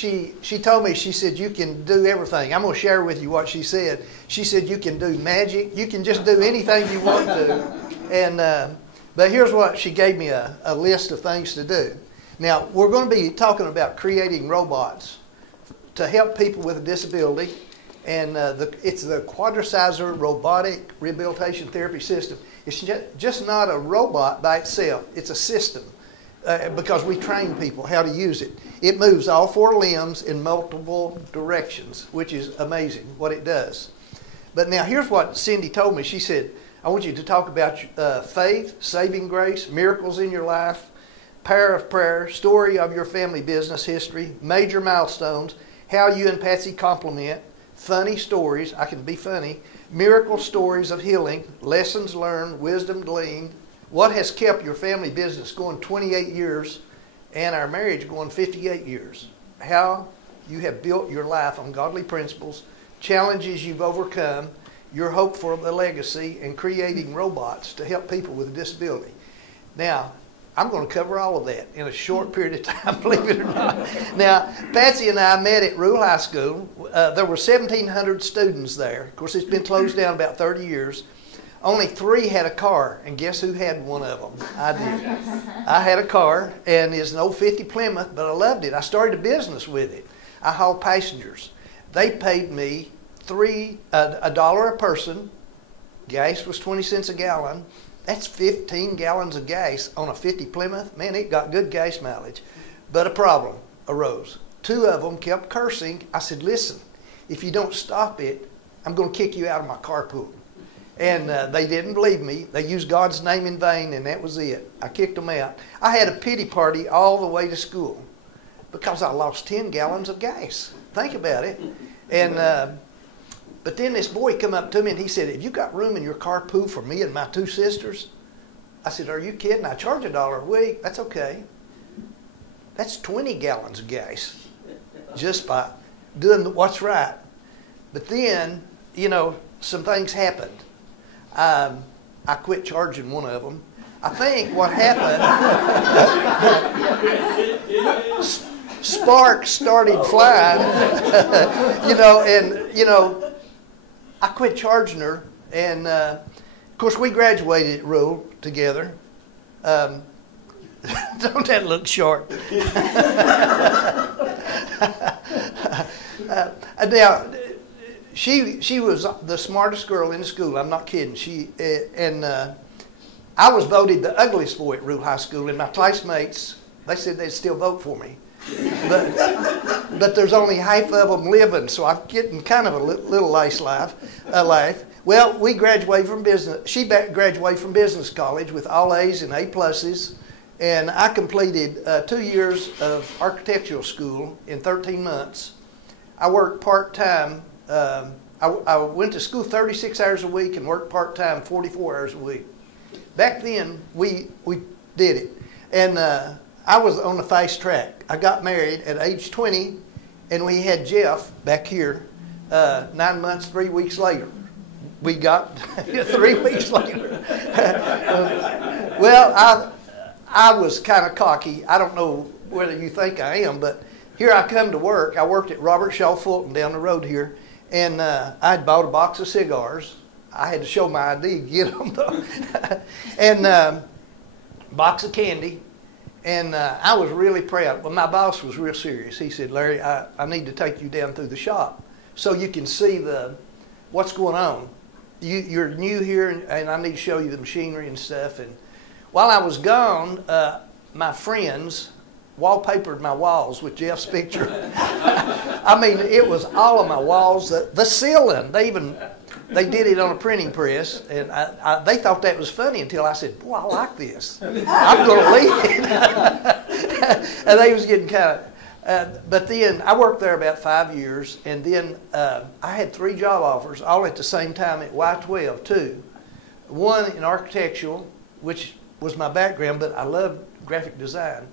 she told me, she said, you can do everything. I'm going to share with you what she said. She said, you can do magic. You can just do anything you want to. And but here's what she gave me, a list of things to do. Now, we're going to be talking about creating robots to help people with a disability. And it's the Quadriciser Robotic Rehabilitation Therapy System. It's just not a robot by itself. It's a system. Because we train people how to use it. It moves all 4 limbs in multiple directions, which is amazing what it does. But now here's what Cindy told me. She said, I want you to talk about faith, saving grace, miracles in your life, power of prayer, story of your family business history, major milestones, how you and Patsy complement, funny stories, I can be funny, miracle stories of healing, lessons learned, wisdom gleaned, what has kept your family business going 28 years and our marriage going 58 years? How you have built your life on godly principles, challenges you've overcome, your hope for the legacy, and creating robots to help people with a disability. Now, I'm going to cover all of that in a short period of time, believe it or not. Now, Patsy and I met at Rural High School. There were 1,700 students there. Of course, it's been closed down about 30 years. Only 3 had a car, and guess who had one of them? I did. I had a car, and it's an old 50 Plymouth, but I loved it. I started a business with it. I hauled passengers. They paid me $1 a person. Gas was 20 cents a gallon. That's 15 gallons of gas on a 50 Plymouth. Man, it got good gas mileage. But a problem arose. 2 of them kept cursing. I said, listen, if you don't stop it, I'm going to kick you out of my carpool. And they didn't believe me. They used God's name in vain, and that was it. I kicked them out. I had a pity party all the way to school because I lost 10 gallons of gas. Think about it. And but then this boy come up to me, and he said, have you got room in your carpool for me and my 2 sisters? I said, are you kidding? I charge $1 a week. That's okay. That's 20 gallons of gas just by doing what's right. But then, you know, some things happened. I quit charging one of them. I think what happened, sparks started flying, I quit charging her, and of course we graduated at Rural together. Don't that look short? Now, she was the smartest girl in the school. I'm not kidding. I was voted the ugliest boy at Rural High School, and my classmates, they said they'd still vote for me. But there's only half of them living, so I'm getting kind of a little lace life. Well, we graduated from business. She graduated from business college with all A's and A pluses, and I completed 2 years of architectural school in 13 months. I worked part-time. I went to school 36 hours a week and worked part-time 44 hours a week. Back then, we did it. And I was on the fast track. I got married at age 20, and we had Jeff back here 9 months, 3 weeks later. We got 3 weeks later. Well, I was kind of cocky. I don't know whether you think I am, but here I come to work. I worked at Robert Shaw Fulton down the road here, and I had bought a box of cigars. I had to show my ID to get them, though. And box of candy. And I was really proud. Well, my boss was real serious. He said, Larry, I need to take you down through the shop so you can see what's going on. You're new here, and I need to show you the machinery and stuff. And while I was gone, my friends wallpapered my walls with Jeff's picture. I mean, it was all of my walls. The ceiling, they did it on a printing press, and they thought that was funny until I said, boy, I like this. I'm going to leave it. And they was getting kind of, but then I worked there about 5 years, and then I had 3 job offers all at the same time at Y12 too. One in architectural, which was my background, but I loved graphic design.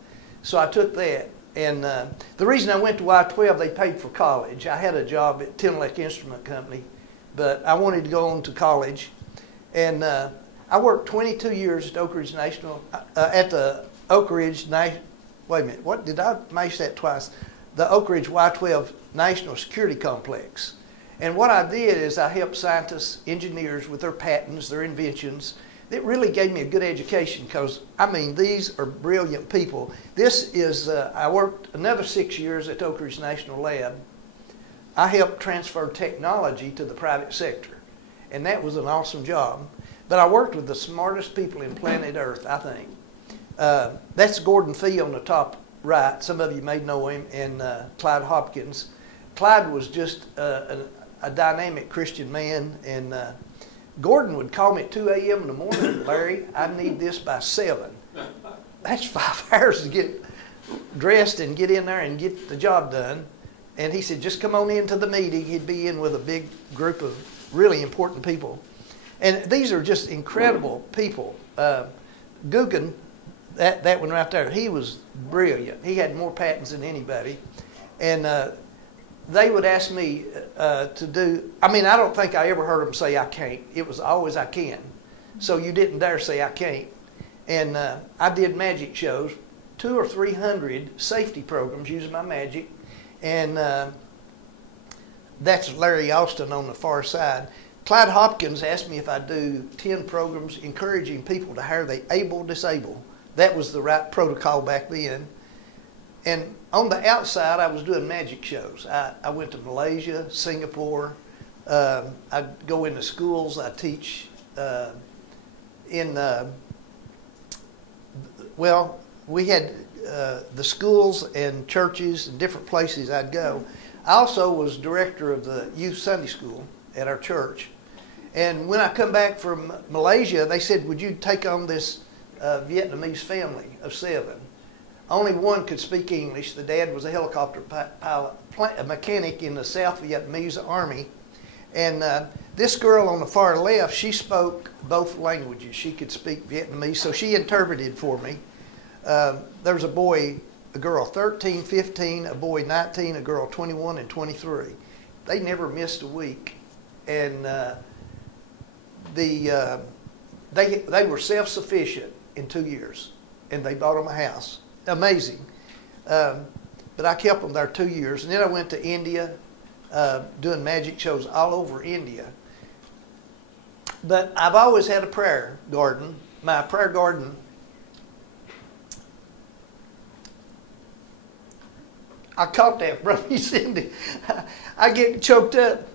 So I took that. And the reason I went to Y12, they paid for college. I had a job at Tinlake Instrument Company, but I wanted to go on to college. And I worked 22 years at Oak Ridge National, wait a minute, what did I mash that twice? the Oak Ridge Y-12 National Security Complex. And what I did is I helped scientists, engineers with their patents, their inventions. It really gave me a good education because, I mean, these are brilliant people. This is, I worked another 6 years at the Oak Ridge National Lab. I helped transfer technology to the private sector, and that was an awesome job. But I worked with the smartest people in planet Earth, I think. That's Gordon Fee on the top right. Some of you may know him, and Clyde Hopkins. Clyde was just a dynamic Christian man, and Gordon would call me at 2 a.m. in the morning, Larry, I need this by 7. That's 5 hours to get dressed and get in there and get the job done. And he said, just come on into the meeting. He'd be in with a big group of really important people. And these are just incredible people. Guggen, that one right there, he was brilliant. He had more patents than anybody. And they would ask me to do, I mean, I don't think I ever heard them say I can't. It was always I can. So you didn't dare say I can't. And I did magic shows, 200 or 300 safety programs using my magic. And that's Larry Austin on the far side. Clyde Hopkins asked me if I'd do 10 programs encouraging people to hire the able-disabled. That was the right protocol back then. And on the outside, I was doing magic shows. I went to Malaysia, Singapore. I'd go into schools. I teach well, we had the schools and churches and different places I'd go. I also was director of the youth Sunday school at our church. And when I come back from Malaysia, they said, would you take on this Vietnamese family of 7? Only one could speak English. The dad was a helicopter pilot, a mechanic in the South Vietnamese Army. And this girl on the far left, she spoke both languages. She could speak Vietnamese, so she interpreted for me. There was a girl 13, 15, a boy 19, a girl 21 and 23. They never missed a week. And they were self-sufficient in 2 years, and they bought them a house. Amazing. But I kept them there 2 years, and then I went to India, doing magic shows all over India. But I've always had a prayer garden. My prayer garden, I caught that, Brother Cindy. I get choked up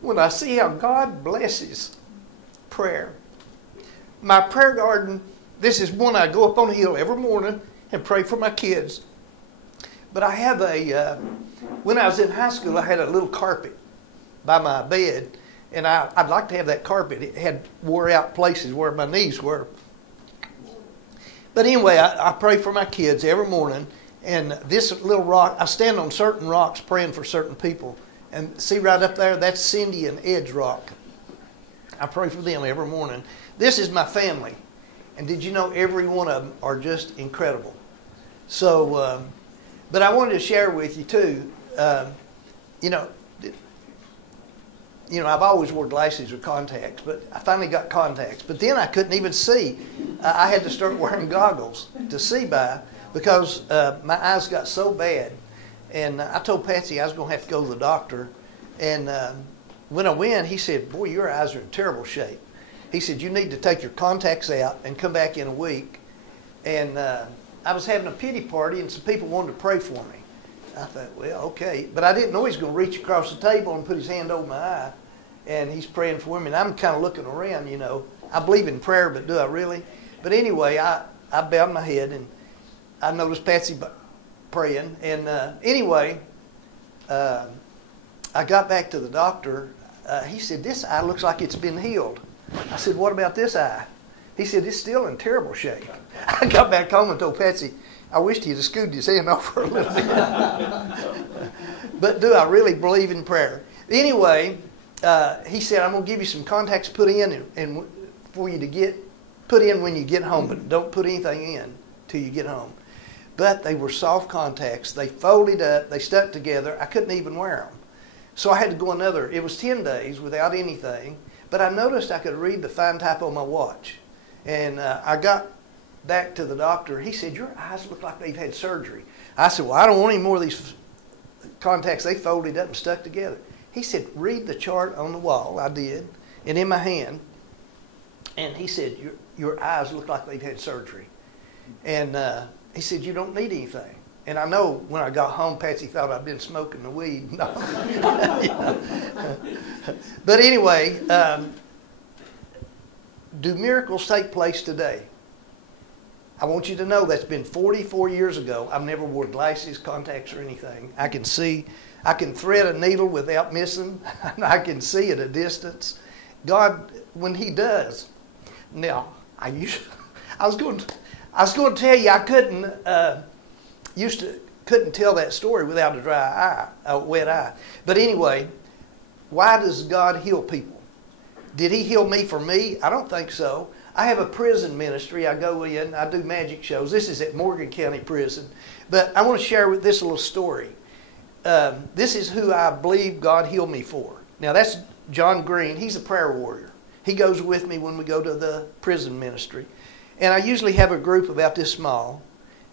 when I see how God blesses prayer. My prayer garden, this is one I go up on a hill every morning and pray for my kids. But I have when I was in high school, I had a little carpet by my bed, and I'd like to have that carpet. It had wore out places where my knees were. But anyway, I pray for my kids every morning, and this little rock, I stand on certain rocks praying for certain people. And see right up there, that's Cindy and Ed's rock. I pray for them every morning. This is my family. And did you know every one of them are just incredible? So, but I wanted to share with you too, I've always wore glasses or contacts, but I finally got contacts. But then I couldn't even see. I had to start wearing goggles to see by because my eyes got so bad. And I told Patsy I was going to have to go to the doctor. And when I went, he said, boy, your eyes are in terrible shape. He said, you need to take your contacts out and come back in a week. And I was having a pity party, and some people wanted to pray for me. I thought, well, okay. But I didn't know he was going to reach across the table and put his hand over my eye. And he's praying for me. And I'm kind of looking around, I believe in prayer, but do I really? But anyway, I bowed my head, and I noticed Patsy praying. And anyway, I got back to the doctor. He said, this eye looks like it's been healed. I said, what about this eye? He said, it's still in terrible shape. I got back home and told Patsy, I wished he'd have scooted his hand over a little bit. But do I really believe in prayer? Anyway, he said, I'm going to give you some contacts to put in and for you to put in when you get home, but don't put anything in till you get home. But they were soft contacts. They folded up. They stuck together. I couldn't even wear them. So I had to go it was 10 days without anything. But I noticed I could read the fine type on my watch. And I got back to the doctor. He said, your eyes look like they've had surgery. I said, well, I don't want any more of these contacts, they folded up and stuck together. He said, read the chart on the wall. I did, and in my hand. And he said, your eyes look like they've had surgery. And he said, you don't need anything. And I know when I got home, Patsy thought I'd been smoking the weed. No. But anyway, do miracles take place today? I want you to know that's been 44 years ago. I've never wore glasses, contacts, or anything. I can see, I can thread a needle without missing. I can see at a distance. God, when He does. Now, I was going to tell you I couldn't tell that story without a dry eye, a wet eye. But anyway, why does God heal people? Did He heal me for me? I don't think so. I have a prison ministry. I go in, I do magic shows. This is at Morgan County Prison. But I want to share with this little story. This is who I believe God healed me for. Now that's John Green. He's a prayer warrior. He goes with me when we go to the prison ministry. And I usually have a group about this small.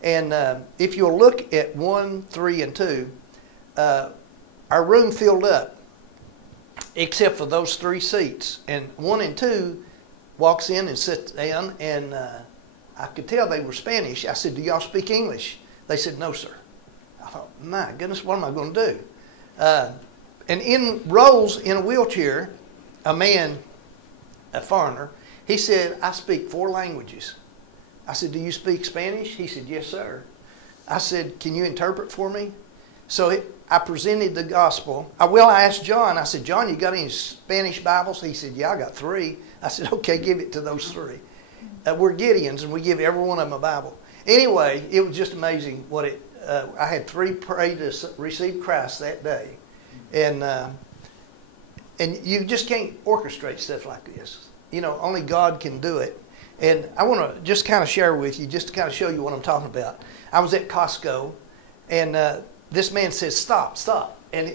And if you'll look at 1, 3, and 2, our room filled up except for those 3 seats. And 1 and 2 walks in and sits down, and I could tell they were Spanish. I said, do y'all speak English? They said, no, sir. I thought, my goodness, what am I going to do? And in rolls in a wheelchair, a man, a foreigner, he said, I speak 4 languages. I said, do you speak Spanish? He said, yes, sir. I said, can you interpret for me? So I presented the gospel. I asked John, I said, John, you got any Spanish Bibles? He said, yeah, I got 3. I said, okay, give it to those 3. We're Gideons, and we give every one of them a Bible. Anyway, it was just amazing what it, I had 3 pray to receive Christ that day. And you just can't orchestrate stuff like this. You know, only God can do it. And I want to just kind of share with you, just to kind of show you what I'm talking about. I was at Costco, and this man says, stop, stop. And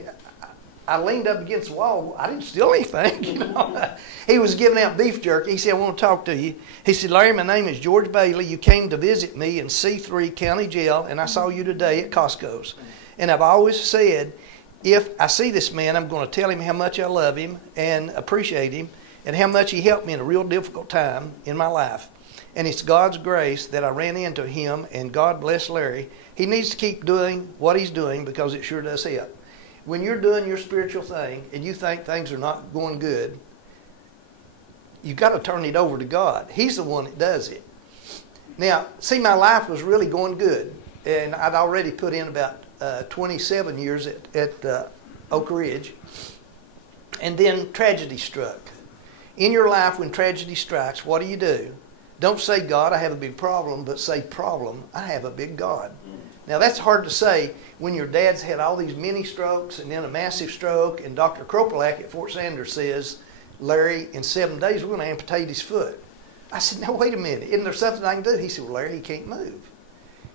I leaned up against the wall. I didn't steal anything, you know. He was giving out beef jerky. He said, I want to talk to you. He said, Larry, my name is George Bailey. You came to visit me in C3 County Jail, and I saw you today at Costco's. And I've always said, if I see this man, I'm going to tell him how much I love him and appreciate him and how much he helped me in a real difficult time in my life. And it's God's grace that I ran into him, and God bless Larry. He needs to keep doing what he's doing because it sure does help. When you're doing your spiritual thing and you think things are not going good, you've got to turn it over to God. He's the one that does it. Now, see, my life was really going good, and I'd already put in about 27 years at Oak Ridge. And then tragedy struck. In your life, when tragedy strikes, what do? Don't say, God, I have a big problem, but say, problem, I have a big God. Now, that's hard to say when your dad's had all these mini strokes and then a massive stroke, and Dr. Kropelak at Fort Sanders says, Larry, in 7 days, we're going to amputate his foot. I said, now, wait a minute. Isn't there something I can do? He said, well, Larry, he can't move.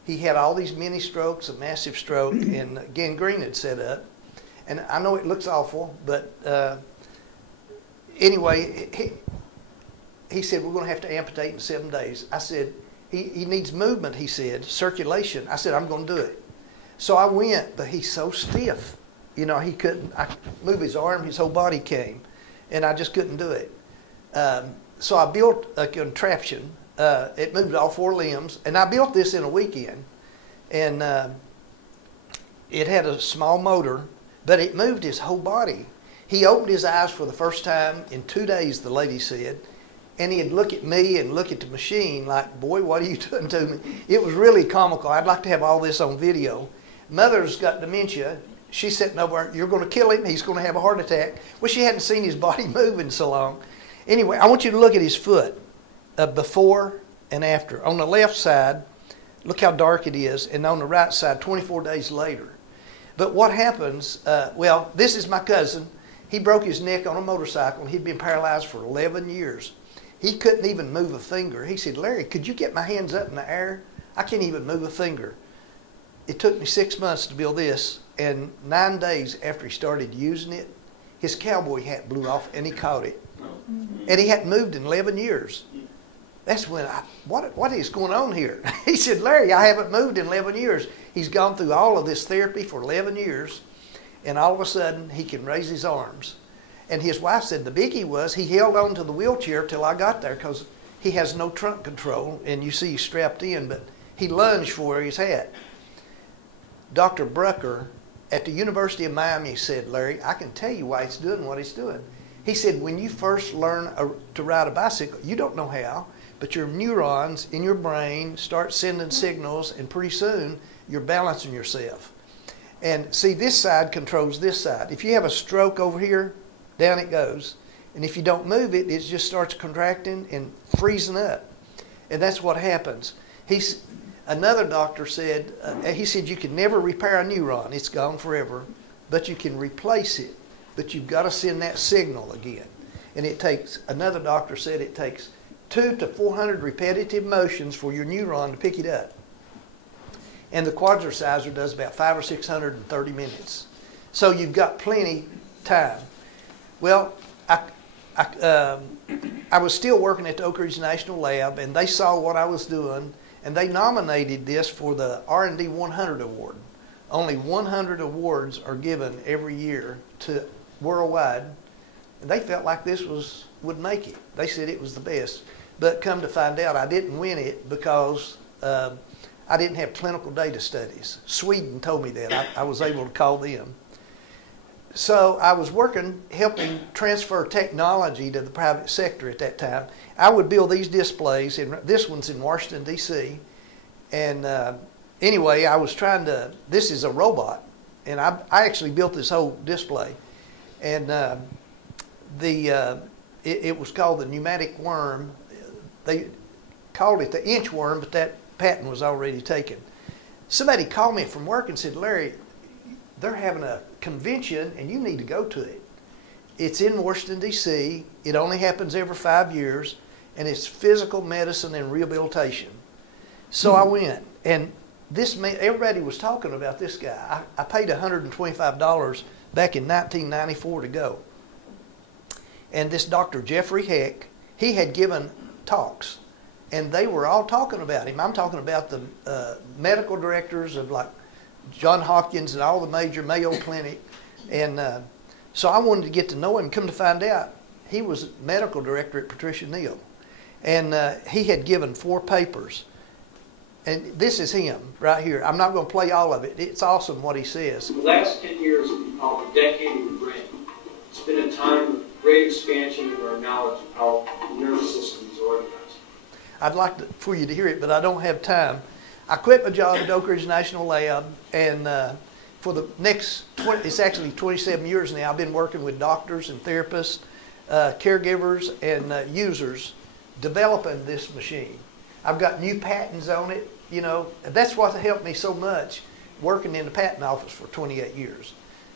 He had all these mini strokes, a massive stroke, and gangrene had set up. And I know it looks awful, but anyway, he said, we're going to have to amputate in 7 days. I said, he needs movement, he said, circulation. I said, I'm going to do it. So I went, but he's so stiff. You know, he couldn't move his arm, his whole body came, and I just couldn't do it. So I built a contraption. It moved all 4 limbs, and I built this in a weekend. And it had a small motor, but it moved his whole body. He opened his eyes for the first time in 2 days, the lady said, and he'd look at me and look at the machine like, boy, what are you doing to me? It was really comical. I'd like to have all this on video. Mother's got dementia. She's sitting over, you're going to kill him. He's going to have a heart attack. Well, she hadn't seen his body move in so long. Anyway, I want you to look at his foot, before and after. On the left side, look how dark it is, and on the right side, 24 days later. But what happens, well, this is my cousin. He broke his neck on a motorcycle. He'd been paralyzed for 11 years. He couldn't even move a finger. He said, Larry, could you get my hands up in the air? I can't even move a finger. It took me 6 months to build this, and 9 days after he started using it, his cowboy hat blew off, and he caught it. And he hadn't moved in 11 years. That's when what is going on here? He said, Larry, I haven't moved in 11 years. He's gone through all of this therapy for 11 years. and all of a sudden he can raise his arms. And his wife said the biggie was he held on to the wheelchair till I got there because he has no trunk control, and you see he's strapped in, but he lunged for where he's at. Dr. Brucker at the University of Miami said, Larry, I can tell you why he's doing what he's doing. He said, when you first learn to ride a bicycle, you don't know how, but your neurons in your brain start sending signals, and pretty soon you're balancing yourself. And see, this side controls this side. If you have a stroke over here, down it goes. And if you don't move it, it just starts contracting and freezing up. And that's what happens. Another doctor said, he said you can never repair a neuron. It's gone forever. But you can replace it. But you've got to send that signal again. And it takes, another doctor said it takes 200 to 400 repetitive motions for your neuron to pick it up. And the Quadriciser does about 500 or 630 minutes. So you've got plenty time. Well, I was still working at the Oak Ridge National Lab, and they saw what I was doing, and they nominated this for the R&D 100 Award. Only 100 awards are given every year to worldwide, and they felt like this would make it. They said it was the best. But come to find out, I didn't win it because I didn't have clinical data studies. Sweden told me that. I was able to call them. So I was working, helping transfer technology to the private sector at that time. I would build these displays, and this one's in Washington, D.C. And anyway, I was trying to, this is a robot, and I actually built this whole display. And it was called the Pneumatic Worm. They called it the inchworm, but that patent was already taken. Somebody called me from work and said, Larry, they're having a convention and you need to go to it. It's in Washington, D.C. It only happens every 5 years, and it's physical medicine and rehabilitation. So I went, and everybody was talking about this guy. I paid $125 back in 1994 to go. And this Dr. Jeffrey Heck, he had given talks, and they were all talking about him. I'm talking about the medical directors of like John Hopkins and all the major Mayo Clinic. And so I wanted to get to know him. Come to find out, he was medical director at Patricia Neal. And he had given 4 papers. And this is him right here. I'm not going to play all of it. It's awesome what he says. The last 10 years of a decade of the brain, it's been a time of great expansion of our knowledge of how the nervous system is organized. I'd like for you to hear it, but I don't have time. I quit my job at Oak Ridge National Lab, and for the next, it's actually 27 years now, I've been working with doctors and therapists, caregivers, and users developing this machine. I've got new patents on it, you know. That's what helped me so much working in the patent office for 28 years.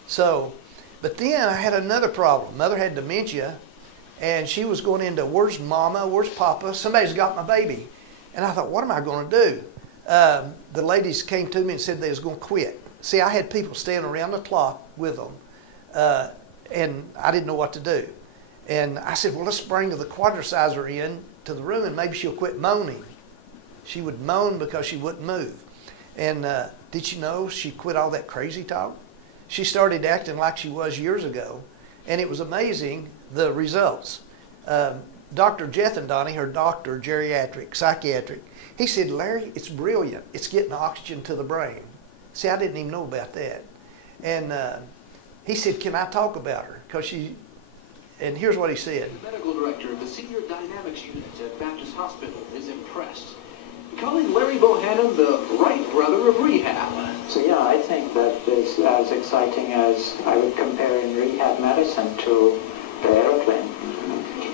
So, but then I had another problem. Mother had dementia, and she was going into, where's mama, where's papa? Somebody's got my baby. And I thought, what am I going to do? The ladies came to me and said they was going to quit. See, I had people standing around the clock with them, and I didn't know what to do. And I said, well, let's bring the Quadriciser in to the room, and maybe she'll quit moaning. She would moan because she wouldn't move. And did you know she quit all that crazy talk? She started acting like she was years ago, and it was amazing, the results. Dr. Jethindani, her doctor, geriatric, psychiatric, he said, Larry, it's brilliant. It's getting oxygen to the brain. See, I didn't even know about that. And he said, can I talk about her? Because she, and here's what he said. The medical director of the Senior Dynamics Unit at Baptist Hospital is impressed, calling Larry Bohanan the Wright brother of rehab. So yeah, I think that is as exciting as I would compare in rehab medicine to the aeroplane.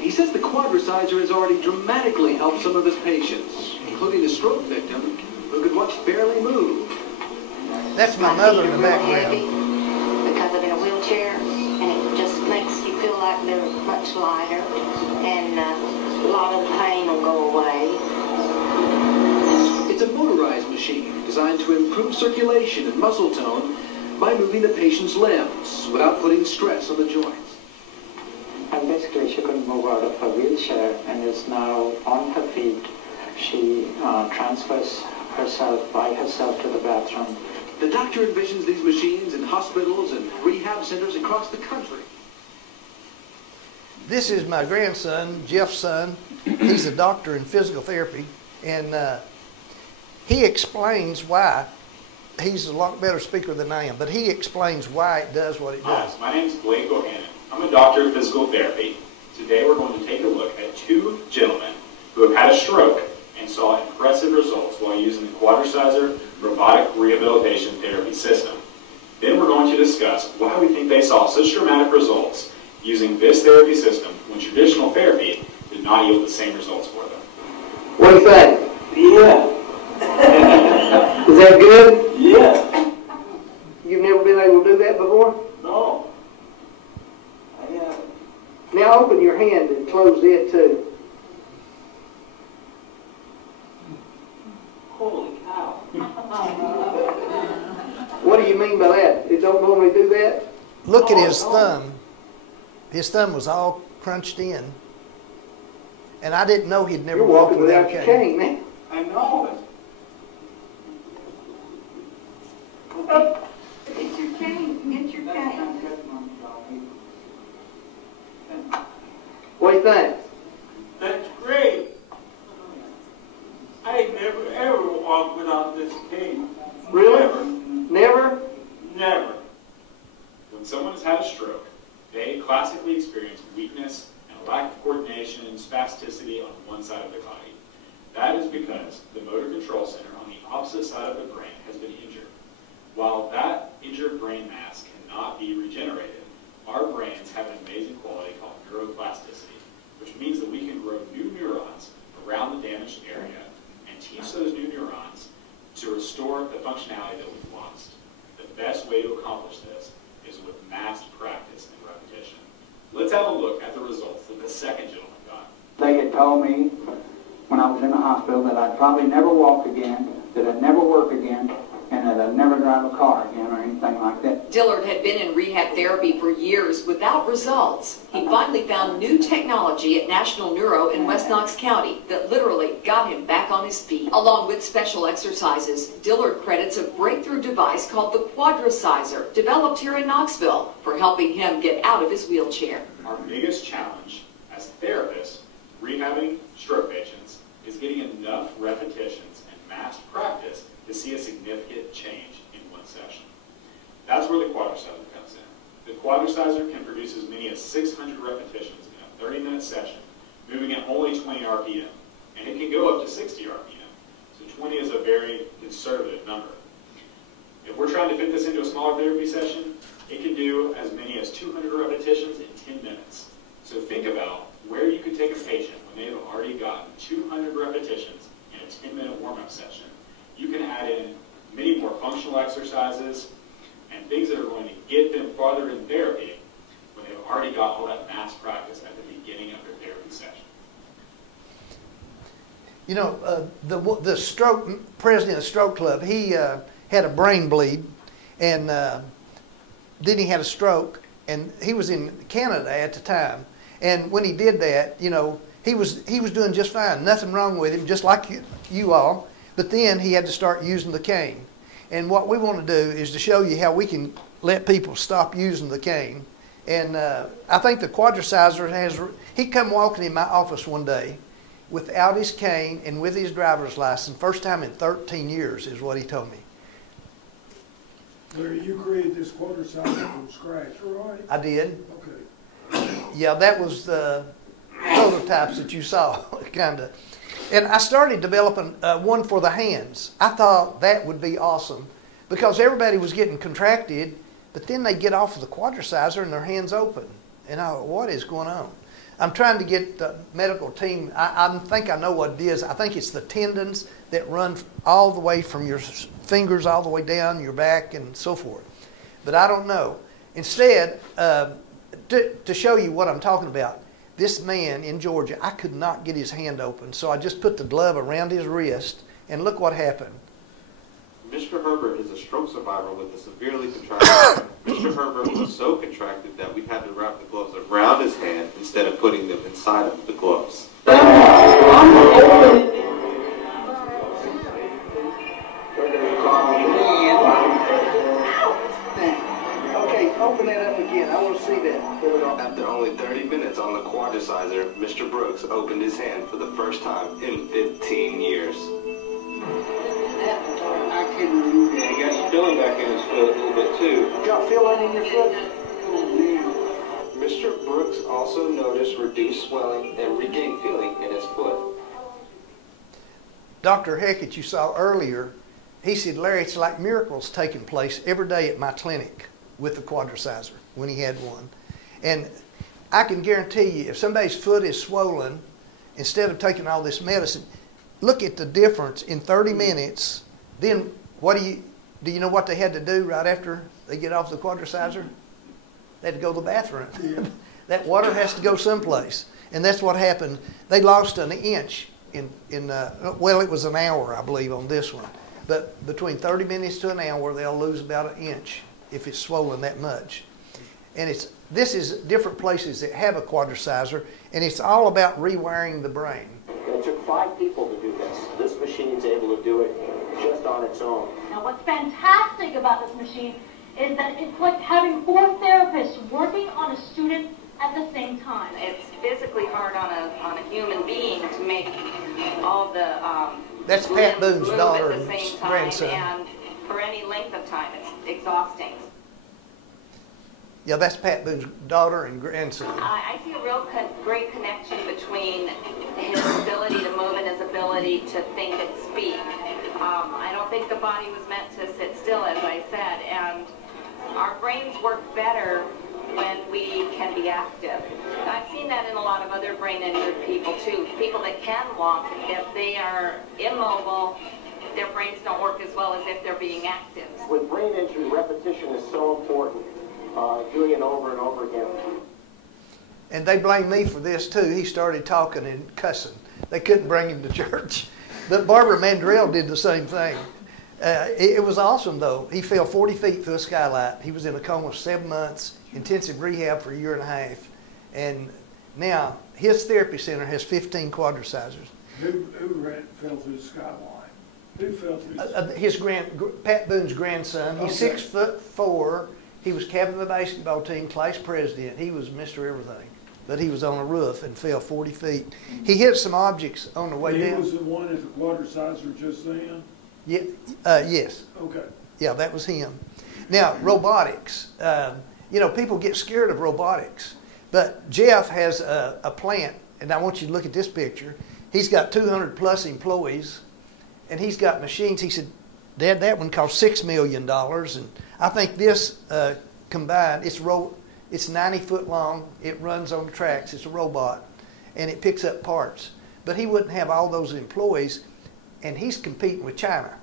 He says the Quadriciser has already dramatically helped some of his patients, including a stroke victim who could once barely move. That's my mother in the background. Because I'm in a wheelchair, and it just makes you feel like they're much lighter, and a lot of the pain will go away. It's a motorized machine designed to improve circulation and muscle tone by moving the patient's limbs without putting stress on the joints. And basically she couldn't move out of her wheelchair and is now on her feet. She transfers herself by herself to the bathroom The doctor envisions these machines in hospitals and rehab centers across the country. This is my grandson, Jeff's son. He's a doctor in physical therapy, and he explains why. He's a lot better speaker than I am, but he explains why it does what it does. Hi, my name is Bohanan. I'm a doctor of physical therapy. Today we're going to take a look at two gentlemen who have had a stroke and saw impressive results while using the Quadriciser robotic rehabilitation therapy system. Then we're going to discuss why we think they saw such dramatic results using this therapy system when traditional therapy did not yield the same results for them. What do you think? Yeah. Is that good? Yeah. You've never been able to do that before? No. I haven't. Now open your hand and close it too. Holy cow. What do you mean by that? It don't normally do that? Look at his thumb. His thumb was all crunched in. And I didn't know he'd never walked without a cane. Man. I know. Get your cane. Get your cane. What do you think? That's great. I never ever walked without this cane. Really? Never. Never? Never. When someone has had a stroke, they classically experience weakness and a lack of coordination and spasticity on one side of the body. That is because the motor control center on the opposite side of the brain has been injured. While that injured brain mass cannot be regenerated, our brains have an amazing quality called neuroplasticity, which means that we can grow new neurons around the damaged area and teach those new neurons to restore the functionality that we've lost. The best way to accomplish this is with massed practice and repetition. Let's have a look at the results that the second gentleman got. They had told me when I was in the hospital that I'd probably never walk again, that I'd never work again, and that I'd never drive a car again or anything like that. Dillard had been in rehab therapy for years without results. He finally found new technology at National Neuro in West Knox County that literally got him back on his feet. Along with special exercises, Dillard credits a breakthrough device called the Quadriciser, developed here in Knoxville, for helping him get out of his wheelchair. Our biggest challenge as therapists rehabbing stroke patients is getting enough repetitions and mass practice to see a significant change in one session. That's where the Quadriciser comes in. The Quadriciser can produce as many as 600 repetitions in a 30-minute session, moving at only 20 RPM, and it can go up to 60 RPM. So 20 is a very conservative number. If we're trying to fit this into a smaller therapy session, it can do as many as 200 repetitions in 10 minutes. So think about where you could take a patient when they've already gotten 200 repetitions in a 10-minute warm-up session. You can add in many more functional exercises and things that are going to get them farther in therapy when they've already got all that mass practice at the beginning of their therapy session. You know, the stroke president of the Stroke Club, he had a brain bleed, and then he had a stroke, and he was in Canada at the time. And when he did that, you know, he was doing just fine, nothing wrong with him, just like you all. But then he had to start using the cane. And what we want to do is to show you how we can let people stop using the cane. And I think the Quadriciser has, he come walking in my office one day without his cane and with his driver's license, first time in 13 years is what he told me. Larry, you created this Quadriciser from scratch, right? I did. Okay. Yeah, that was the prototypes that you saw, kind of. And I started developing one for the hands. I thought that would be awesome because everybody was getting contracted, but then they get off of the Quadriciser and their hands open. And I thought, what is going on? I'm trying to get the medical team, I think I know what it is. I think it's the tendons that run all the way from your fingers all the way down your back and so forth. But I don't know. Instead, to show you what I'm talking about, this man in Georgia, I could not get his hand open, so I just put the glove around his wrist, and look what happened. Mr. Herbert is a stroke survivor with a severely contracted. Mr. Herbert was so contracted that we had to wrap the gloves around his hand instead of putting them inside of the gloves. again. I want to see that. Pull it off. After only 30 minutes on the Quadriciser, Mr. Brooks opened his hand for the first time in 15 years. I couldn't do that. He got some filling back in his foot a little bit too. You got filling in your foot? Mr. Brooks also noticed reduced swelling and regained feeling in his foot. Dr. Hackett, you saw earlier, he said, Larry, it's like miracles taking place every day at my clinic with the Quadriciser when he had one. And I can guarantee you, if somebody's foot is swollen, instead of taking all this medicine, look at the difference in 30 minutes. Then what do you know what they had to do right after they get off the Quadriciser? They had to go to the bathroom. That water has to go someplace. And that's what happened. They lost an inch well, it was an hour, I believe, on this one. But between 30 minutes to an hour, they'll lose about an inch if it's swollen that much. And this is different places that have a Quadriciser, and it's all about rewiring the brain. It took 5 people to do this. This machine's able to do it just on its own. Now, what's fantastic about this machine is that it's like having 4 therapists working on a student at the same time. It's physically hard on a human being to make all the that's Pat Boone's daughter at the and same time, grandson. and for any length of time, it's exhausting. Yeah, that's Pat Boone's daughter and grandson. I see a real great connection between his ability to move and his ability to think and speak. I don't think the body was meant to sit still, as I said, and our brains work better when we can be active. I've seen that in a lot of other brain injured people too. People that can walk, if they are immobile, their brains don't work as well as if they're being active. With brain injury, repetition is so important. Doing it over and over again. And they blame me for this too. He started talking and cussing. They couldn't bring him to church. But Barbara Mandrell did the same thing. It was awesome though. He fell 40 feet through a skylight. He was in a coma for 7 months, intensive rehab for 1.5 years. And now his therapy center has 15 Quadricisers. Who fell through the skyline? Who fell through His Pat Boone's grandson. He's 6'4". He was captain of the basketball team, class president. He was Mr. Everything. But he was on a roof and fell 40 feet. He hit some objects on the way down. He was the one at the Quadriciser just then? Yeah, yes. Okay. Yeah, that was him. Now, robotics. People get scared of robotics. But Jeff has a plant, and I want you to look at this picture. He's got 200 plus employees, and he's got machines. He said, Dad, that one cost $6 million. And I think this combined, it's 90 foot long. It runs on the tracks. It's a robot, and it picks up parts. But he wouldn't have all those employees, and he's competing with China.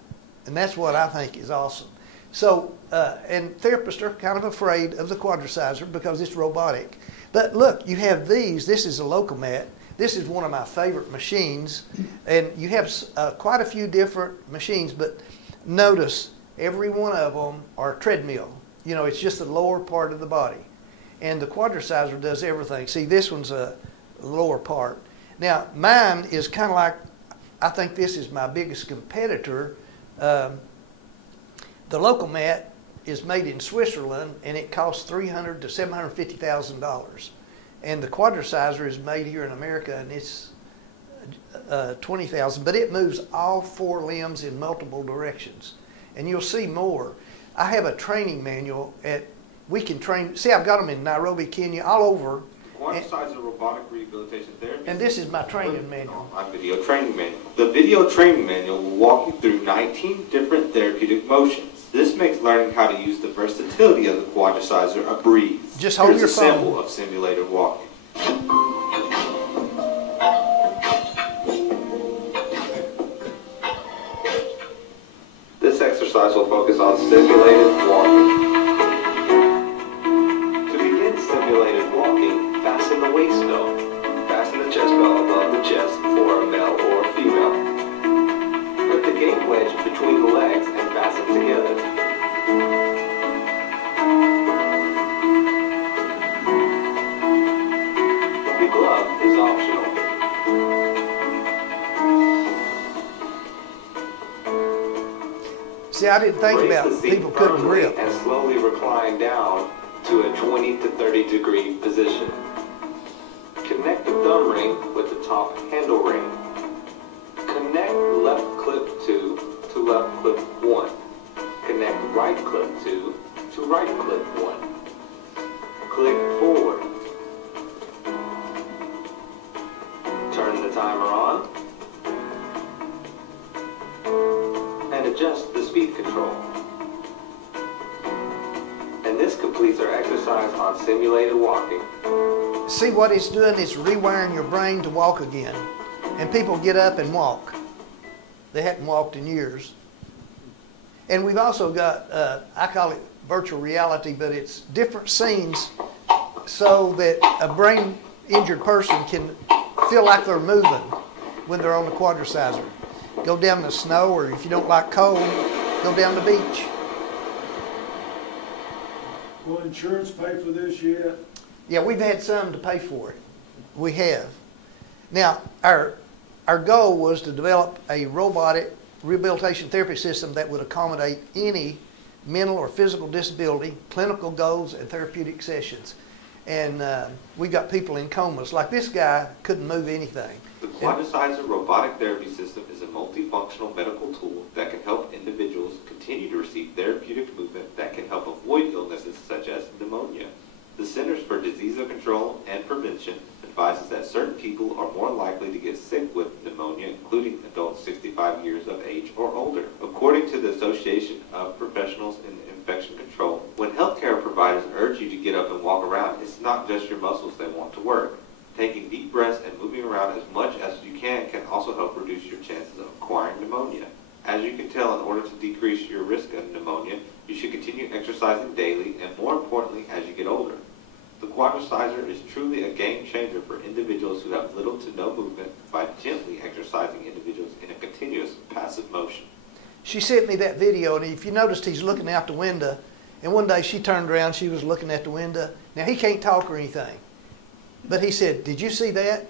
And that's what I think is awesome. So, and therapists are kind of afraid of the Quadriciser because it's robotic. But look, you have these. This is a Locomat. This is one of my favorite machines. And you have quite a few different machines, but notice every one of them are treadmill. It's just the lower part of the body. And the Quadriciser does everything. See, this one's a lower part. Now, mine is kind of like, I think this is my biggest competitor. The Locomat is made in Switzerland, and it costs $300,000 to $750,000. And the Quadriciser is made here in America, and it's $20,000. But it moves all 4 limbs in multiple directions. And you'll see more. I have a training manual we can train. See, I've got them in Nairobi, Kenya, all over. Quadriciser robotic rehabilitation therapy. And this is my training manual. My video training manual. The video training manual will walk you through 19 different therapeutic motions. This makes learning how to use the versatility of the Quadriciser a breeze. Just hold your phone. Here's a sample of simulated walking. This exercise will focus on simulated walking. To begin simulated walking, fasten the waist belt. Fasten the chest belt above the chest for a male or female. Put the gate wedge between the legs and fasten together. The glove is optional. See, I didn't think about people couldn't grip. And slowly recline down to a 20 to 30 degree position. Connect the thumb ring with the top handle ring. Connect left clip 2 to left clip 1. Connect right clip 2 to right clip 1. Click forward. Turn the timer on. And adjust the speed control. And this completes our exercise on simulated walking. See what it's doing? It's rewiring your brain to walk again. And people get up and walk. They hadn't walked in years. And we've also got, I call it virtual reality, but it's different scenes so that a brain injured person can feel like they're moving when they're on the Quadriciser. Go down the snow, or if you don't like cold, go down the beach. Will insurance pay for this yet? Yeah, we've had some to pay for it. We have. Now, our goal was to develop a robotic rehabilitation therapy system that would accommodate any mental or physical disability, clinical goals, and therapeutic sessions. And we got people in comas. Like this guy couldn't move anything. The Quadriciser robotic therapy system is a multifunctional medical tool that can help individuals continue to receive therapeutic movement that can help avoid illnesses such as pneumonia. The Centers for Disease Control and Prevention advises that certain people are more likely to get sick with pneumonia, including adults 65 years of age or older. According to the Association of Professionals in Infection Control, when healthcare providers urge you to get up and walk around, it's not just your muscles they want to work. Taking deep breaths and moving around as much as you can also help reduce your chances of acquiring pneumonia. As you can tell, in order to decrease your risk of pneumonia, you should continue exercising daily and, more importantly, as you get older. The Quadriciser is truly a game changer for individuals who have little to no movement by gently exercising individuals in a continuous passive motion. She sent me that video, and if you noticed, he's looking out the window. And one day she turned around, she was looking at the window. Now, he can't talk or anything. But he said, "Did you see that?"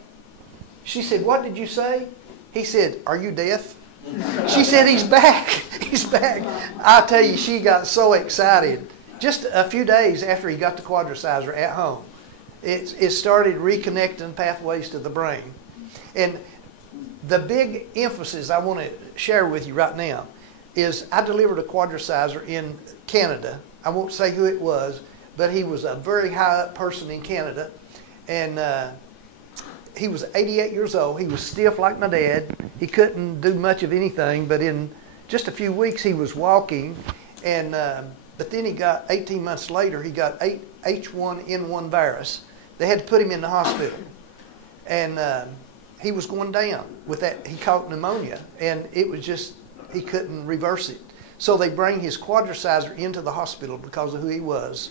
She said, "What did you say?" He said, "Are you deaf?" She said, "He's back. He's back." I tell you, she got so excited. Just a few days after he got the Quadriciser at home, it started reconnecting pathways to the brain. And the big emphasis I want to share with you right now is I delivered a Quadriciser in Canada. I won't say who it was, but he was a very high up person in Canada. And he was 88 years old. He was stiff like my dad. He couldn't do much of anything, but in just a few weeks he was walking. And but then he got, 18 months later, he got H1N1 virus. They had to put him in the hospital. And he was going down with that. He caught pneumonia, and it was just, he couldn't reverse it. So they bring his Quadriciser into the hospital because of who he was.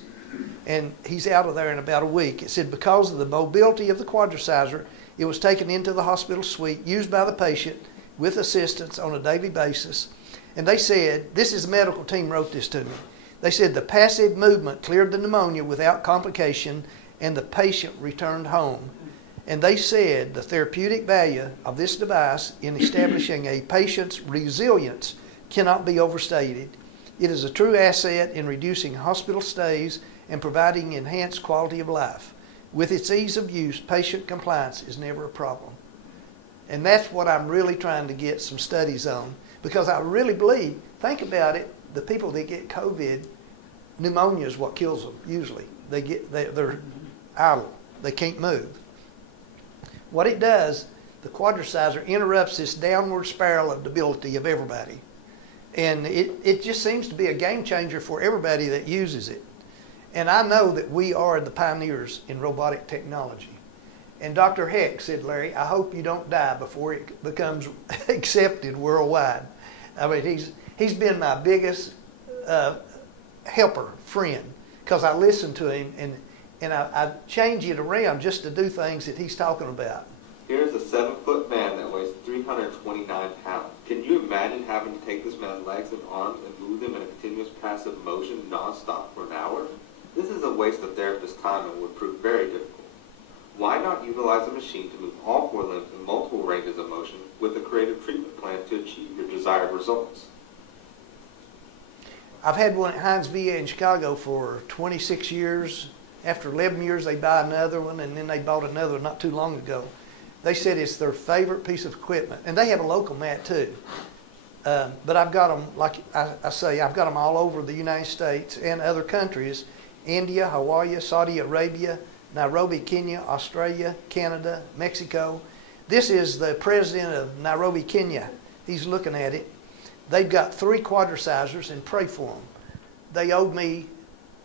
And he's out of there in about a week. It said because of the mobility of the Quadriciser, it was taken into the hospital suite, used by the patient with assistance on a daily basis. And they said, this is the medical team wrote this to me. They said the passive movement cleared the pneumonia without complication, and the patient returned home. And they said the therapeutic value of this device in establishing a patient's resilience cannot be overstated. It is a true asset in reducing hospital stays and providing enhanced quality of life. With its ease of use, patient compliance is never a problem. And that's what I'm really trying to get some studies on, because I really believe, think about it, the people that get COVID, pneumonia is what kills them usually. They're idle. They can't move. What it does, the Quadriciser interrupts this downward spiral of debility of everybody. And it just seems to be a game changer for everybody that uses it. And I know that we are the pioneers in robotic technology. And Dr. Heck said, "Larry, I hope you don't die before it becomes accepted worldwide." I mean, he's been my biggest helper, friend, because I listen to him and I change it around just to do things that he's talking about. Here's a 7-foot man that weighs 329 pounds. Can you imagine having to take this man's legs and arms and move them in a continuous passive motion non-stop for an hour? This is a waste of therapist's time and would prove very difficult. Why not utilize a machine to move all 4 limbs in multiple ranges of motion with a creative treatment plan to achieve your desired results? I've had one at Heinz VA in Chicago for 26 years. After 11 years, they buy another one, and then they bought another one not too long ago. They said it's their favorite piece of equipment. And they have a local mat, too. But I've got them, like I say, I've got them all over the United States and other countries. India, Hawaii, Saudi Arabia, Nairobi, Kenya, Australia, Canada, Mexico. This is the president of Nairobi, Kenya. He's looking at it. They've got 3 Quadricisers, and pray for them. They owed me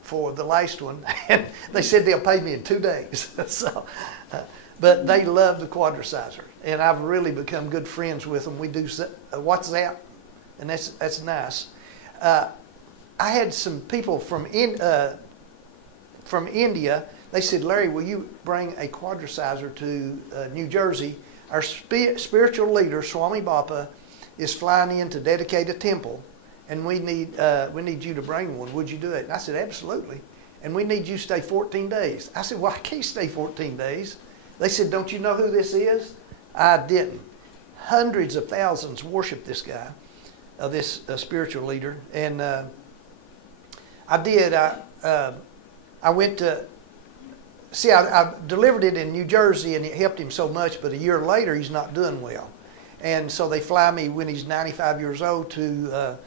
for the last one, and they said they'll pay me in 2 days. So, but they love the Quadriciser, and I've really become good friends with them. We do WhatsApp, and that's nice. I had some people from India. They said, Larry, will you bring a Quadriciser to New Jersey? Our spiritual leader, Swami Bappa, is flying in to dedicate a temple, and we need you to bring one. Would you do it? And I said, absolutely. And we need you to stay 14 days. I said, well, I can't stay 14 days. They said, don't you know who this is? I didn't. Hundreds of thousands worship this guy, this spiritual leader. And I did. I went to, see, I delivered it in New Jersey, and it helped him so much, but a year later, he's not doing well. And so they fly me when he's 95 years old to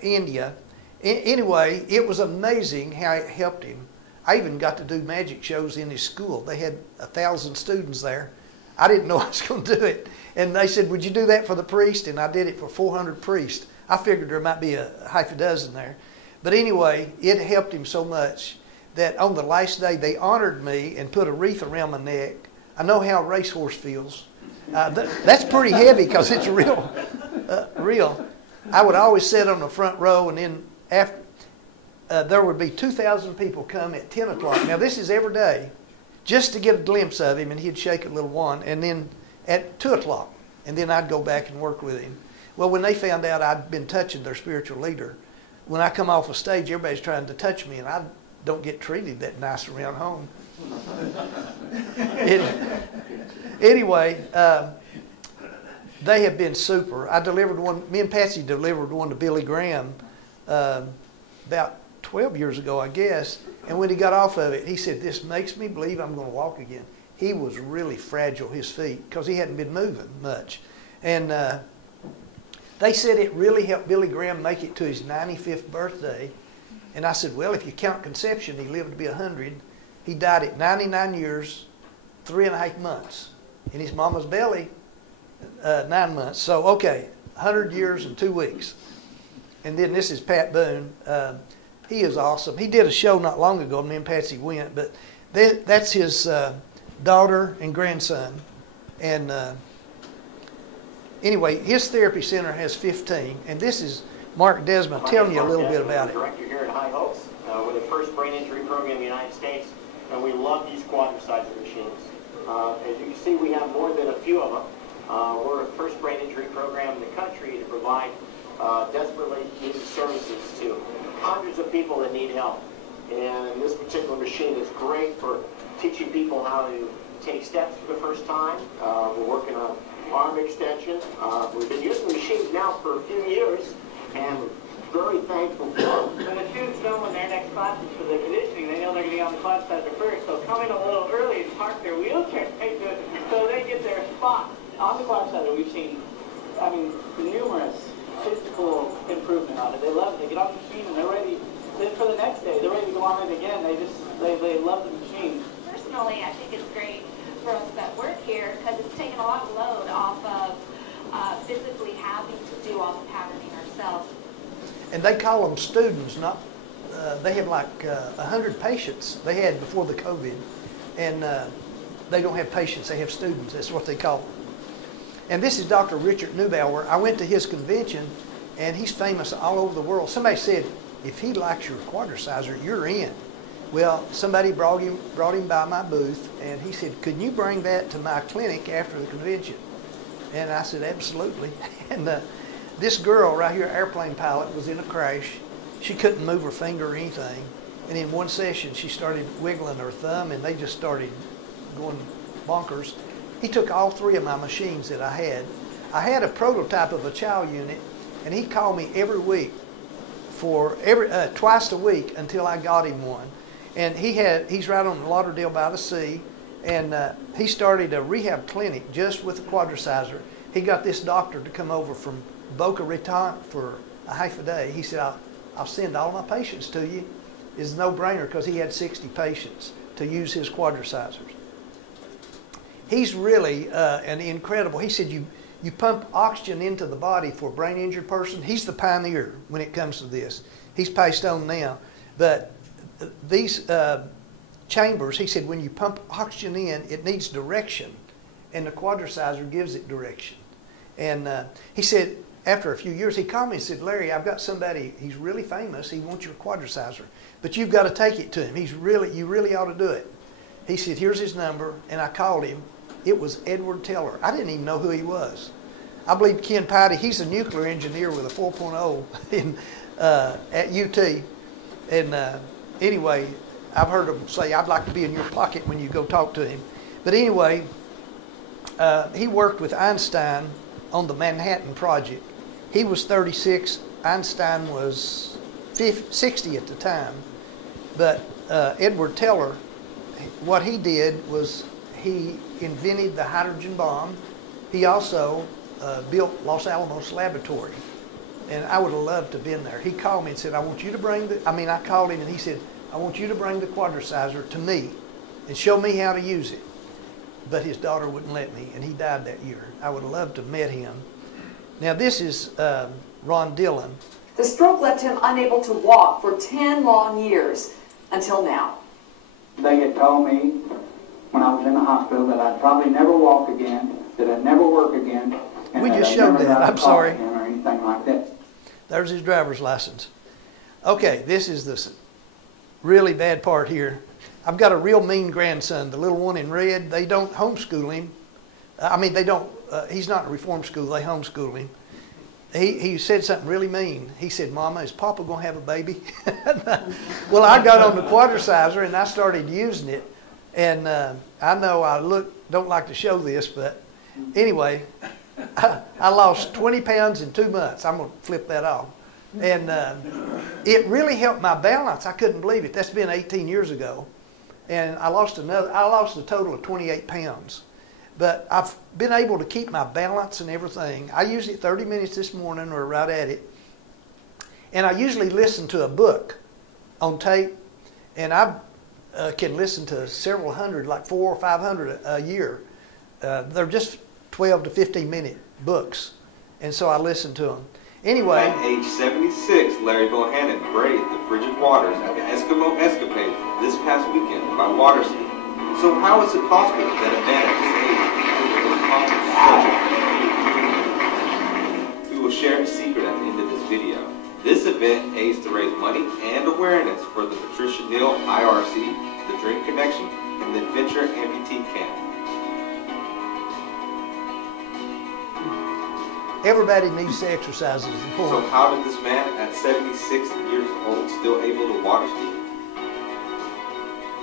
India. Anyway, it was amazing how it helped him. I even got to do magic shows in his school. They had 1,000 students there. I didn't know I was going to do it. And they said, would you do that for the priest? And I did it for 400 priests. I figured there might be a half a dozen there. But anyway, it helped him so much that on the last day, they honored me and put a wreath around my neck. I know how a racehorse feels. That's pretty heavy because it's real. I would always sit on the front row, and then after there would be 2,000 people come at 10 o'clock. Now this is every day, just to get a glimpse of him, and he'd shake a little wand, and then at 2 o'clock, and then I'd go back and work with him. Well, when they found out I'd been touching their spiritual leader, when I come off a stage, everybody's trying to touch me, and I don't get treated that nice around home. Anyway, they have been super. I delivered one, me and Patsy delivered one to Billy Graham about 12 years ago, I guess. And when he got off of it, he said, this makes me believe I'm going to walk again. He was really fragile, his feet, because he hadn't been moving much. And they said it really helped Billy Graham make it to his 95th birthday. And I said, well, if you count conception, he lived to be 100. He died at 99 years, 3.5 months. In his mama's belly, 9 months. So, okay, 100 years and 2 weeks. And then this is Pat Boone. He is awesome. He did a show not long ago, me and Patsy went, but that's his daughter and grandson. And anyway, his therapy center has 15, and this is Mark Desmond telling you a little bit about it. Director here at High Hopes. We're the first brain injury program in the United States, and we love these Quadriciser machines. As you can see, we have more than a few of them. We're the first brain injury program in the country to provide desperately needed services to hundreds of people that need help. And this particular machine is great for teaching people how to take steps for the first time. We're working on arm extension. We've been using the machines now for a few years, and very thankful for them. When the students know when their next class is for the conditioning, they know they're going to be on the Quadriciser first. So come in a little early and park their wheelchair so they get their spot. On the Quadriciser, we've seen, numerous physical improvement on it. They love it. They get on the machine and they're ready. Then for the next day, they're ready to go on it again. They love the machine. Personally, I think it's great for us that work here because it's taken a lot of load off of physically having to do all the patterning ourselves. And they call them students, not, they have like 100 patients they had before the COVID. And they don't have patients, they have students. That's what they call them. And this is Dr. Richard Neubauer. I went to his convention, and he's famous all over the world. Somebody said, if he likes your Quadriciser, you're in. Well, somebody brought him by my booth, and he said, could you bring that to my clinic after the convention? And I said, absolutely. And this girl right here, airplane pilot, was in a crash. She couldn't move her finger or anything. And in one session, she started wiggling her thumb, and they just started going bonkers. He took all 3 of my machines that I had. I had a prototype of a child unit, And he called me every week for twice a week until I got him one. And he's right on Lauderdale by the Sea, and he started a rehab clinic just with the Quadriciser. He got this doctor to come over from Boca Raton for a half a day. He said, I'll send all my patients to you. It's a no-brainer because he had 60 patients to use his Quadricisers. He's really an incredible. He said you pump oxygen into the body for a brain-injured person. He's the pioneer when it comes to this. He's passed on now. But these chambers, he said, when you pump oxygen in, it needs direction. And the Quadriciser gives it direction. And he said, after a few years, he called me and said, Larry, I've got somebody, he's really famous. He wants your Quadriciser. But you've got to take it to him. You really ought to do it. He said, here's his number. And I called him. It was Edward Teller. I didn't even know who he was. I believe Ken Patty, he's a nuclear engineer with a 4.0 at UT. And anyway, I've heard him say, I'd like to be in your pocket when you go talk to him. But anyway, he worked with Einstein on the Manhattan Project. He was 36. Einstein was 60 at the time. But Edward Teller, what he did was he invented the hydrogen bomb. He also built Los Alamos Laboratory. And I would have loved to have been there. He called me and said, I want you to bring I called him and he said, I want you to bring the Quadriciser to me and show me how to use it. But his daughter wouldn't let me, and he died that year. I would have loved to have met him. Now this is Ron Dillon. The stroke left him unable to walk for 10 long years, until now. They had told me when I was in the hospital that I'd probably never walk again, that I'd never work again. And we that just I'd showed never that. drive a I'm car sorry. again or anything like that. There's his driver's license. Okay, this is the really bad part here. I've got a real mean grandson, the little one in red. They don't homeschool him. He's not in reform school, they homeschool him. He said something really mean. He said, Mama, is Papa going to have a baby? Well, I got on the Quadriciser and I started using it. And I know I don't like to show this, but anyway, I lost 20 pounds in 2 months. I'm going to flip that off. And it really helped my balance. I couldn't believe it. That's been 18 years ago. And I lost a total of 28 pounds. But I've been able to keep my balance and everything. I use it 30 minutes this morning or right at it. And I usually listen to a book on tape. And I can listen to several hundred, like 400 or 500 a year. They're just 12 to 15 minute books. And so I listen to them. Anyway. At age 76, Larry Bohannon braved the frigid waters at the Eskimo Escapade this past weekend by water ski. So how is it possible that a man at this age could accomplish such a feat? We will share his secret at the end of this video. This event aims to raise money and awareness for the Patricia Neal IRC, the Dream Connection, and the Adventure Amputee Camp. Everybody needs to exercise. So how did this man at 76 years old still able to water ski?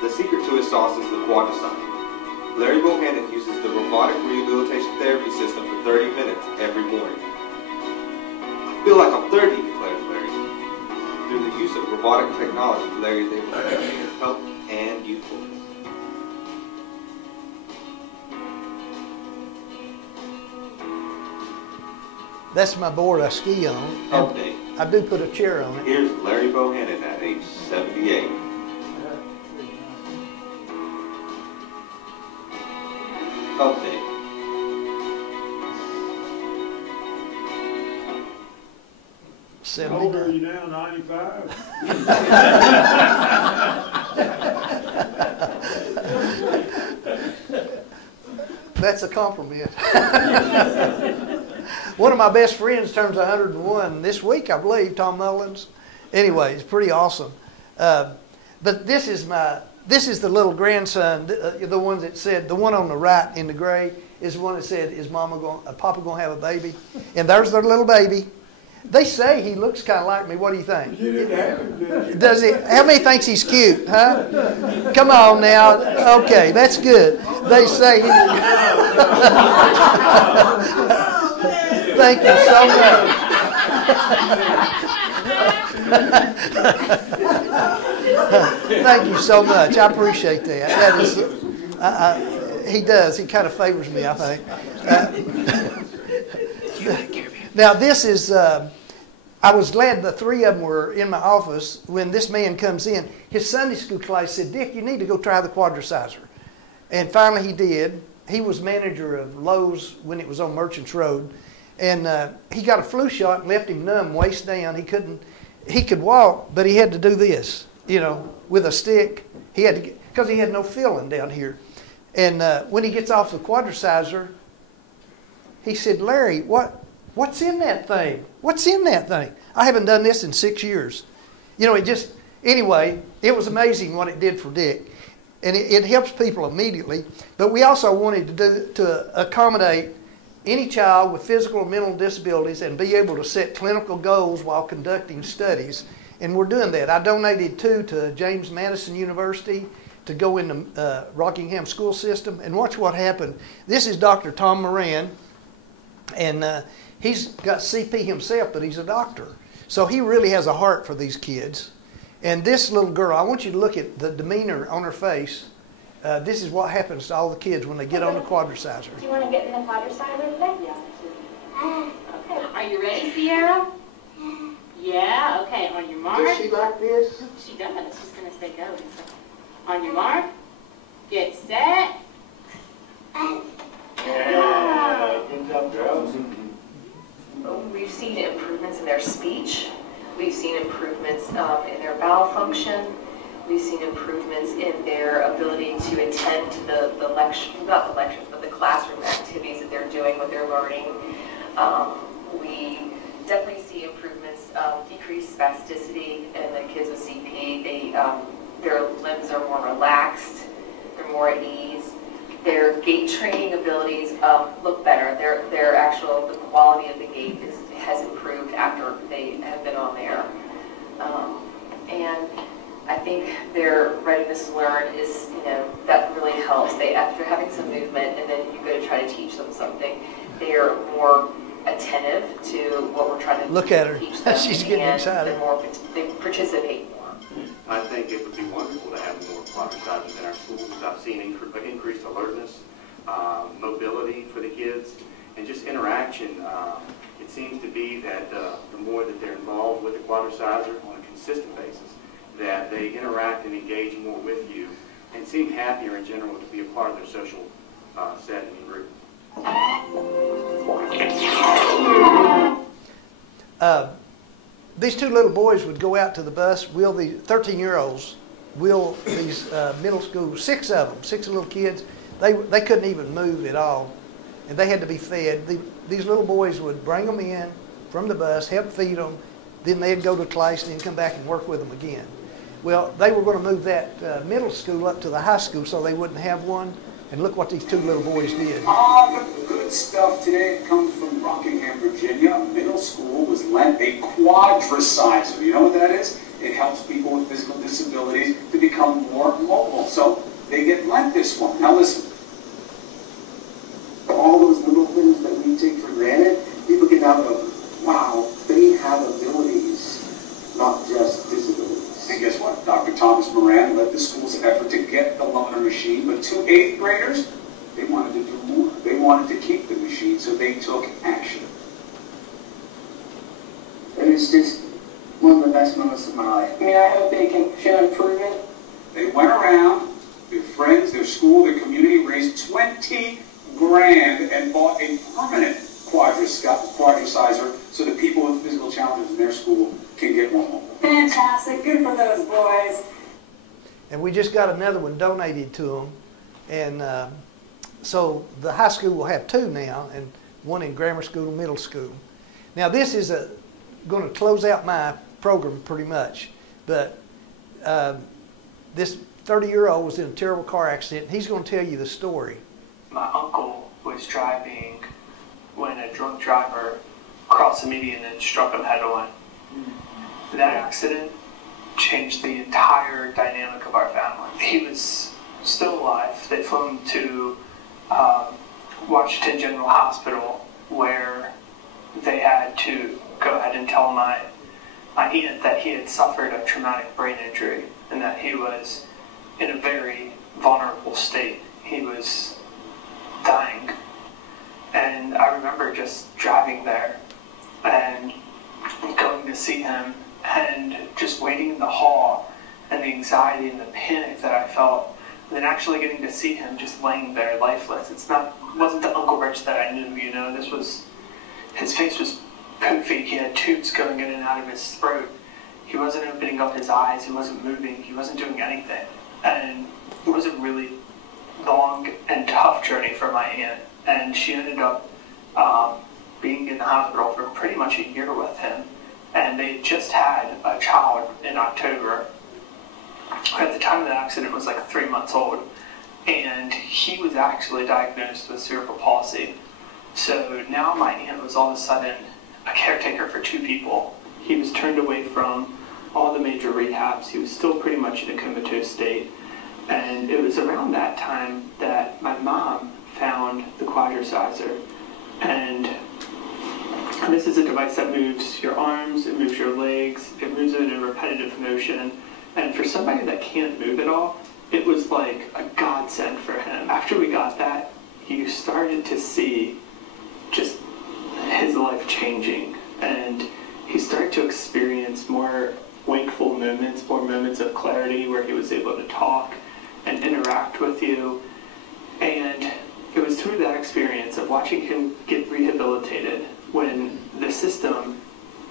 The secret to his sauce is the Quadriciser. Larry Bohannon uses the robotic rehabilitation therapy system for 30 minutes every morning. I feel like I'm 30, declares Larry. Through the use of robotic technology, Larry is able to maintain his health and youthfulness. That's my board I ski on. Update. I do put a chair on it. Here's Larry Bohannon at age 78. Update. How old are you now, 95? That's a compliment. One of my best friends turns 101 this week, I believe, Tom Mullins. Anyway, it's pretty awesome. But this is the little grandson, the one that said, the one on the right in the gray is the one that said, is Papa going to have a baby? And there's their little baby. They say he looks kind of like me. What do you think? You didn't have him, did you? Does he? How many thinks he's cute, huh? Come on now. Okay, that's good. They say he... Thank you so much. Thank you so much. I appreciate that. That is, he does. He kind of favors me, I think. Now, this is, I was glad the three of them were in my office when this man comes in. His Sunday school class said, Dick, you need to go try the Quadriciser. And finally he did. He was manager of Lowe's when it was on Merchants Road. And he got a flu shot and left him numb, waist down. He could walk, but he had to do this, you know, with a stick. He had to, because he had no feeling down here. And when he gets off the Quadriciser, he said, Larry, what's in that thing? What's in that thing? I haven't done this in 6 years. You know, anyway, it was amazing what it did for Dick. And it helps people immediately. But we also wanted to accommodate any child with physical or mental disabilities and be able to set clinical goals while conducting studies. And we're doing that. I donated 2 to James Madison University to go in the Rockingham school system. And watch what happened. This is Dr. Tom Moran. And he's got CP himself, but he's a doctor. So he really has a heart for these kids. And this little girl, I want you to look at the demeanor on her face. This is what happens to all the kids when they get on the Quadriciser. Do you want to get in the Quadriciser today? Yeah. Okay. Are you ready, Sierra? Yeah. Okay. On your mark. Does she like this? She does. She's going to stay going. So, on your mark. Get set. Yeah. Good job, girls. We've seen improvements in their speech. We've seen improvements in their bowel function. We've seen improvements in their ability to attend to the lecture, not the lectures, but the classroom activities that they're doing, what they're learning. We definitely see improvements, decreased spasticity in the kids with CP. Their limbs are more relaxed. They're more at ease. Their gait training abilities look better. The quality of the gait has improved after they have been on there. And I think their readiness to learn is, that really helps. After having some movement and then you go to try to teach them something, they are more attentive to what we're trying to look at her. Teach them. She's getting excited. They participate more. I think it would be wonderful to have more Quadricisers in our schools. I've seen increased alertness, mobility for the kids, and just interaction. It seems to be that the more that they're involved with the Quadriciser on a consistent basis, that they interact and engage more with you and seem happier in general to be a part of their social setting and group. These 2 little boys would go out to the bus, wheel the 13-year-olds, wheel these middle school, 6 of them, 6 little kids. They couldn't even move at all, and they had to be fed. These little boys would bring them in from the bus, help feed them, then they'd go to class and then come back and work with them again. Well, they were going to move that middle school up to the high school so they wouldn't have one, and look what these 2 little boys did. All the good stuff today comes from Rockingham, Virginia. Middle school was lent a Quadriciser. You know what that is? It helps people with physical disabilities to become more mobile. So they get lent this one. Now listen. All those little things that we take for granted, people can now go, wow, they have abilities, not just disabilities. And guess what? Dr. Thomas Moran led the school's effort to get the loaner machine, but 2 8th graders, they wanted to do more. They wanted to keep the machine, so they took action. It was just one of the best moments of my life. I mean, I hope they can show improvement. They went around, their friends, their school, their community, raised $20 grand and bought a permanent Quadriciser so that people with physical challenges in their school can get more mobile. Fantastic. Good for those boys. And we just got another one donated to them. And so the high school will have 2 now, and 1 in grammar school and middle school. Now this is going to close out my program pretty much. But this 30-year-old was in a terrible car accident. He's going to tell you the story. My uncle was driving when a drunk driver crossed the median and struck him head-on. That accident changed the entire dynamic of our family. He was still alive. They flew him to Washington General Hospital, where they had to go ahead and tell my aunt that he had suffered a traumatic brain injury and that he was in a very vulnerable state. He was dying. And I remember just driving there and going to see him and just waiting in the hall and the anxiety and the panic that I felt, and then actually getting to see him just laying there lifeless. It wasn't the Uncle Rich that I knew, you know. His face was poofy. He had tubes going in and out of his throat. He wasn't opening up his eyes. He wasn't moving. He wasn't doing anything. And it was a really long and tough journey for my aunt. And she ended up being in the hospital for pretty much a year with him. And they just had a child in October. At the time of the accident, was like 3 months old. And he was actually diagnosed with cerebral palsy. So now my aunt was all of a sudden a caretaker for 2 people. He was turned away from all the major rehabs. He was still pretty much in a comatose state. And it was around that time that my mom found the Quadriciser. And this is a device that moves your arms, it moves your legs, it moves it in a repetitive motion. And for somebody that can't move at all, it was like a godsend for him. After we got that, you started to see just his life changing. And he started to experience more wakeful moments, more moments of clarity where he was able to talk and interact with you. And it was through that experience of watching him get rehabilitated when the system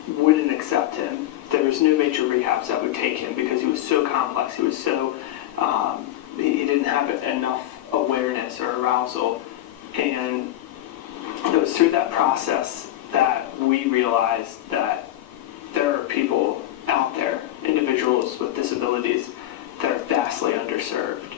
wouldn't accept him. There was no major rehabs that would take him because he was so complex. He was so, he didn't have enough awareness or arousal. And it was through that process that we realized that there are people out there, individuals with disabilities, that are vastly underserved.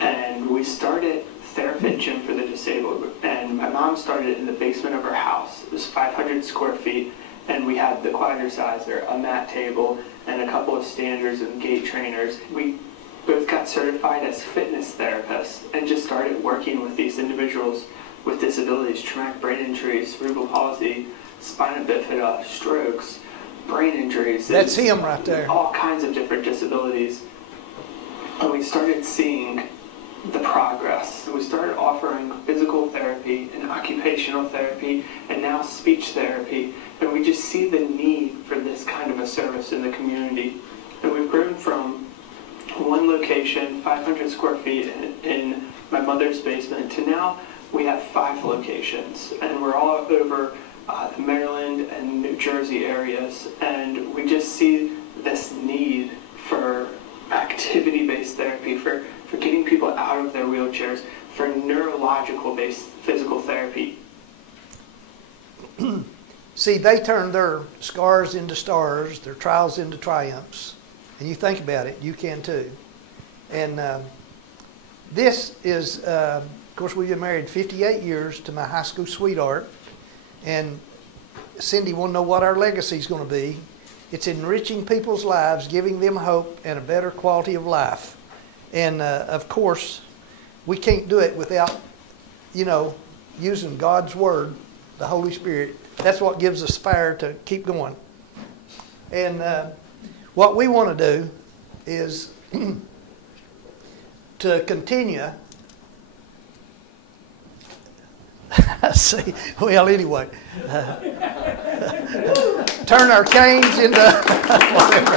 And we started Therafit Gym for the Disabled, and my mom started it in the basement of her house. It was 500 square feet, and we had the Quadriciser, a mat table, and a couple of standers and gait trainers. We both got certified as fitness therapists and just started working with these individuals with disabilities, traumatic brain injuries, cerebral palsy, spina bifida, strokes, brain injuries. That's him right there. All kinds of different disabilities. And we started seeing the progress. We started offering physical therapy and occupational therapy and now speech therapy. And we just see the need for this kind of a service in the community. And we've grown from one location, 500 square feet in my mother's basement, to now we have 5 locations. And we're all over the Maryland and New Jersey areas. And we just see this need for activity-based therapy, for getting people out of their wheelchairs, for neurological-based physical therapy. See, they turned their scars into stars, their trials into triumphs. And you think about it, you can too. And this is, of course, we've been married 58 years to my high school sweetheart. And Cindy want to know what our legacy is going to be. It's enriching people's lives, giving them hope and a better quality of life. And, of course, we can't do it without, using God's Word, the Holy Spirit. That's what gives us fire to keep going. And what we want to do is to continue. See, well, anyway, turn our canes into whatever.